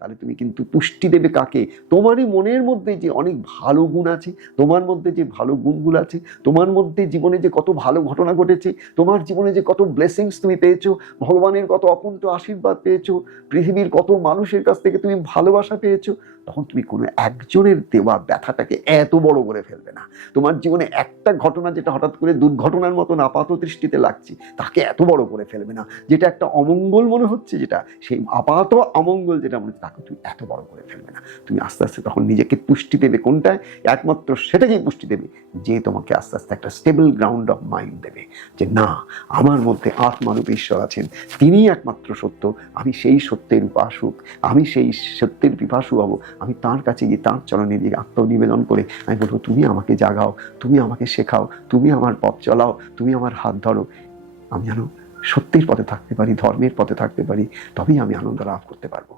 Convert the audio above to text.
তাহলে তুমি কিন্তু পুষ্টি দেবে কাকে? তোমারই মনের মধ্যে যে অনেক ভালো গুণ আছে, তোমার মধ্যে যে ভালো গুণগুলো আছে, তোমার মধ্যে জীবনে যে কত ভালো ঘটনা ঘটেছে, তোমার জীবনে যে কত ব্লেসিংস তুমি পেয়েছো, ভগবানের কত অকুণ্ঠ আশীর্বাদ পেয়েছো, পৃথিবীর কত মানুষের কাছ থেকে তুমি ভালোবাসা পেয়েছো, তখন তুমি কোনো একজনের দেওয়া ব্যথাটাকে এত বড় করে ফেলবে না। তোমার জীবনে একটা ঘটনা যেটা হঠাৎ করে দুর্ঘটনার মতন আপাত দৃষ্টিতে লাগছে, তাকে এত বড় করে ফেলবে না। যেটা একটা অমঙ্গল মনে হচ্ছে, যেটা সেই আপাত অমঙ্গল যেটা মনে হচ্ছে, তাকে তুমি এত বড় করে ফেলবে না। তুমি আস্তে আস্তে তখন নিজেকে পুষ্টি দেবে কোনটায়? একমাত্র সেটাকেই পুষ্টি দেবে যে তোমাকে আস্তে আস্তে একটা স্টেবল গ্রাউন্ড অফ মাইন্ড দেবে, যে না, আমার মধ্যে আত্মারূপ ঈশ্বর আছেন, তিনিই একমাত্র সত্য, আমি সেই সত্যের উপাসক, আমি সেই সত্যের পিপাসু হব। আমি তার কাছে গিয়ে তার চরণে দিয়ে আত্মনিবেদন করে আমি বলবো, তুমি আমাকে জাগাও, তুমি আমাকে শেখাও, তুমি আমার পথ চলাও, তুমি আমার হাত ধরো। আমি যেন সত্যের পথে থাকতে পারি, ধর্মের পথে থাকতে পারি, তবেই আমি আনন্দ লাভ করতে পারবো।